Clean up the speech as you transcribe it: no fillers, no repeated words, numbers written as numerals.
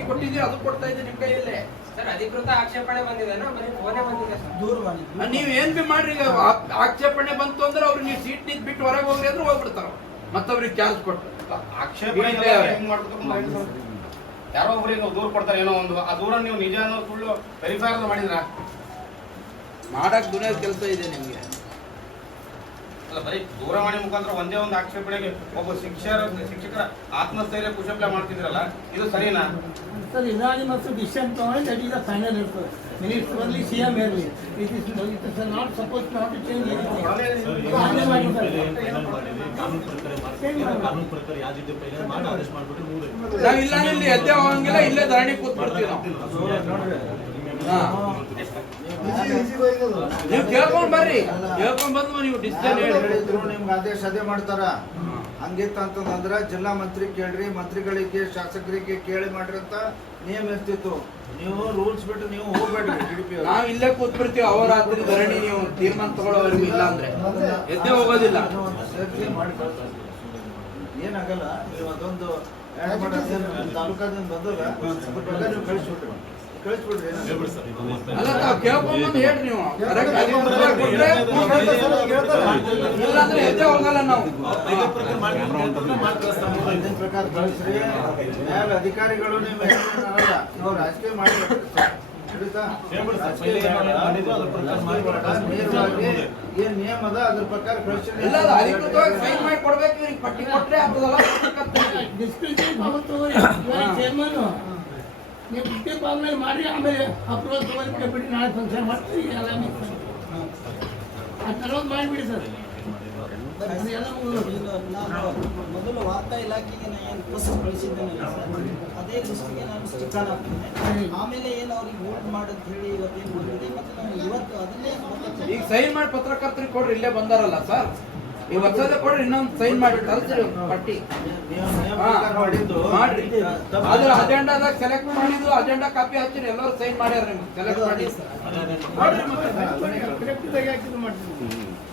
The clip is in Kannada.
ಪಟ್ಟಿ ಕೊಟ್ಟಿದ್ದೀರಿ, ಅದು ಕೊಡ್ತಾ ಇದ್ದೀರಿ ನಿಮ್ಮ ಕೈಯಲ್ಲೇ. ಸರ್ ಅಧಿಕೃತ ಆಕ್ಷೇಪಣೆ ಬಂದಿದೆ, ಫೋನೇ ಬಂದಿದೆ ಸರ್. ದೂರವಾಣಿ ನೀವ್ ಏನ್ ಬಿ ಮಾಡ್ರಿ, ಈಗ ಆಕ್ಷೇಪಣೆ ಬಂತು ಅಂದ್ರೆ ಅವ್ರು ನೀವು ಸೀಟ್ ನಿಂತ್ ಬಿಟ್ಟು ಹೊರಗೆ ಹೋಗ್ರಿ ಅಂದ್ರೆ ಹೋಗ್ಬಿಡ್ತಾರ, ಮತ್ತವ್ರಿಗೆ ಚಾರ್ಜ್ ಕೊಟ್ಟು. ಆಕ್ಷೇಪಣೆ ಹೆಂಗ್ ಮಾಡ್ಬೇಕು, ಯಾರೋ ಒಬ್ರಿಗೆ ದೂರ ಕೊಡ್ತಾರೆ ಏನೋ ಒಂದು, ಆ ದೂರ ನೀವು ನಿಜ ಅನ್ನೋ ಸುಳ್ಳು ವೆರಿಫೈ ಮಾಡಿದ್ರ? ಮಾಡಕ್ ದುನಿಯಾದ ಕೆಲಸ ಇದೆ ನಿಮ್ಗೆ. ಅಲ್ಲ, ಬರೀ ದೂರವಾಣಿ ಮುಖಾಂತರ ಒಂದೇ ಒಂದು ಆಕ್ಷೇಪಣೆಗೆ ಒಬ್ಬ ಶಿಕ್ಷಕರ ಆತ್ಮಸ್ಥೈರ್ಯ ಕುಶಪ್ಲೆ ಮಾಡ್ತಿದ್ರಲ್ಲ, ಇದು ಸರಿನಾ ಸರ್? ಯುನಾನಿಮಸ್ ಡಿಸಿಷನ್ ತಗೊಂಡು ದಟ್ ಈಸ್ ದ ಫೈನಲ್ ಇರ್ತದೆ. ಮಿನಿಸ್ಟರ್ ಬರಲಿ, ಸಿಎಂ ಇರಲಿ, it is not suppose not to change anything. ನಾವ್ ಇಲ್ಲ ಇಲ್ಲಿ ಎದ್ದೆ ಹೋಗಂಗಿಲ್ಲ, ಇಲ್ಲೇ ಧರಣಿ ಕೂತ್ಬಿಡ್ತೀವಿ ನಾವು. ನೀವು ಕೇಳ್ಕೊಂಡ್ ಬರ್ರಿ, ಕೇಳ್ಕೊಂಡ್ ಬಂದು ನೀವು ಡಿಸಿಷನ್ ಹೇಳಿದ್ರು ನಿಮ್ಗೆ ಆದೇಶ ಅದೇ ಮಾಡ್ತಾರ. ಹಂಗಿತ್ತಂತಂದ್ರೆ ಜಿಲ್ಲಾ ಮಂತ್ರಿ ಕೇಳ್ರಿ, ಮಂತ್ರಿಗಳಿಗೆ ಶಾಸಕರಿಗೆ ಕೇಳಿ ಮಾಡ್ರಿ ಅಂತ ನಿಯಮ ಇರ್ತಿತ್ತು. ನೀವು ರೂಲ್ಸ್ ಬಿಟ್ಟು ನೀವು ಹೋಗ್ಬೇಡ್ರಿ. ಡಿಡಿಪಿ ನಾವ್ ಇಲ್ಲೇ ಕೂತ್ಬಿಡ್ತೀವಿ, ಅವರಾತ್ರಿ ಧರಣಿ ನೀವು ತೀರ್ಮಾನ ತಗೊಳ್ಳೋವರೆಗೂ ಇಲ್ಲ ಅಂದ್ರೆ ಎದ್ದೇ ಹೋಗೋದಿಲ್ಲ. ಏನಾಗಲ್ಲ, ನೀವು ಅದೊಂದು ತಾಲೂಕಾದಿಂದ ಬಂದಾಗ ಅದ್ರ ಬಗ್ಗೆ ನೀವು ಕಳಿಸ್ಬಿಟ್ರಿ. ಅಲ್ಲ, ತಾವ್ ಕೇಳ್ಕೊಂಡ್ ಬಂದು ಹೇಳ್ರಿ ನೀವು. ಇಲ್ಲಾಂದ್ರೆ ಎದ್ದೇ ಹೋಗಲ್ಲ ನಾವು. ಪ್ರಕಾರ ಕಳಿಸ್ರಿ. ನ್ಯಾಯ ಅಧಿಕಾರಿಗಳು ನೀವು ನಾವು ರಾಜಕೀಯ ಮಾಡಬೇಕು. ಏನ್ ನಿಯಮ ಅದ ಅದ್ರ ಪ್ರಕಾರ ಕಳಿಸ್ರಿ. ಇಲ್ಲ, ಅಧಿಕೃತವಾಗಿ ಸೈನ್ ಮಾಡಿ ಕೊಡ್ಬೇಕು. ಇವ್ರಿಗೆ ಪಟ್ಟಿ ಕೊಟ್ರೆ ಆಗ್ತದಲ್ಲ. ಚೇರ್ಮನ್ ನೀವು ಬಿಟ್ಟಿ ಪಾಲನೆ ಮಾಡಿ, ಆಮೇಲೆ ಅಪ್ರೋಚ್ ತಗೊಂಡು ಬಿಟ್ಟು ನಾಳೆ ಫಂಕ್ಷನ್ ಮಾಡ್ತೀವಿ. ಎಲ್ಲ ಆ ಥರ ಮಾಡಿಬಿಡಿ ಸರ್. ಮೊದಲು ವಾರ್ತಾ ಇಲಾಖೆಗೆ ನಾನು ಏನು ಪ್ರೋಸೆಸ್ ಕಳಿಸಿದ್ದೇನೆ ಅದೇ ಲಿಸ್ಟಿಗೆ ನಾನು ಸ್ಟಿಕ್ಕರ್ ಹಾಕ್ತೇನೆ. ಆಮೇಲೆ ಏನು ಅವ್ರಿಗೆ ವೋಟ್ ಮಾಡೋದು ಹೇಳಿ ಇವತ್ತೇನು ಬಂದಿದೆ, ಮತ್ತು ನಾನು ಇವತ್ತು ಅದನ್ನೇ ಈಗ ಸೈನ್ ಮಾಡಿ ಪತ್ರಕರ್ತರಿಗೆ ಕೊಡ್ರಿ. ಇಲ್ಲೇ ಬಂದಾರಲ್ಲ ಸರ್, ಈ ವರ್ಷದ ಕೊಡ್ರಿ, ಇನ್ನೊಂದು ಸೈನ್ ಮಾಡಿ ತರಿಸ್ರಿ ಪಟ್ಟಿ ಮಾಡ್ರಿ. ಅದ್ರ ಅಜೆಂಡಾದಾಗ ಸೆಲೆಕ್ಟ್ ಮಾಡಿದ್ದು ಅಜೆಂಡಾ ಕಾಪಿ ಹಚ್ಚಿರಿ, ಎಲ್ಲರೂ ಸೈನ್ ಮಾಡ್ಯಾರ. ನಿಮ್ಗೆ ಸೆಲೆಕ್ಟ್ ಮಾಡಿ ಮಾಡ್ತೀನಿ.